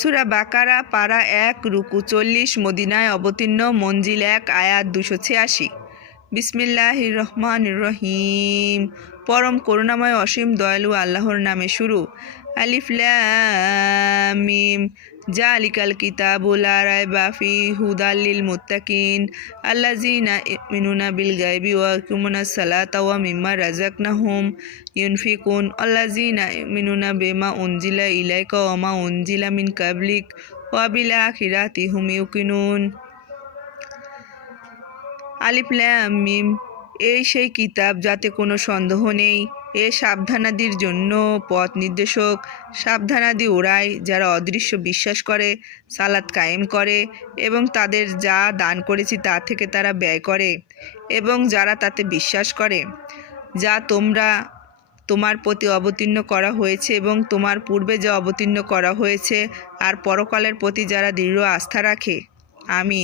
সূরা বাকারা পারা 1 রুকু 40 মদিনায় অবতীর্ণ মঞ্জিল 1 আয়াত 286। বিসমিল্লাহির রহমানির রহিম। পরম করুণাময় অসীম দয়ালু আল্লাহর নামে শুরু। আলিফ লাম মিম। জালিকাল কিতাবু লা রাইবা ফিহি হুদাল লিল মুত্তাকিন আল্লাযীনা ইউমিনুনা বিল গায়বি ওয়া ইয়াকিমুনাস সালাতা ওয়া মিম্মা রাযাকনাহুম ইউনফিকুন আল্লাযীনা ইউমিনুনা বিমা উনজিলা ইলাইকা ওয়া মা উনজিলা মিন কাবলিক ওয়া বিল আখিরাতি হুম ইউকিনুন। আলিফ লাম মিম। এই সেই কিতাব যাতে কোনো সন্দেহ নেই। এ সাবধানাদির জন্য পথ নির্দেশক। সাবধানাদি ওরাই যারা অদৃশ্য বিশ্বাস করে, সালাত কায়েম করে এবং তাদের যা দান করেছি তা থেকে তারা ব্যয় করে, এবং যারা তাতে বিশ্বাস করে যা তোমার প্রতি অবতীর্ণ করা হয়েছে এবং তোমার পূর্বে যা অবতীর্ণ করা হয়েছে, আর পরকালের প্রতি যারা দৃঢ় আস্থা রাখে। আমিন।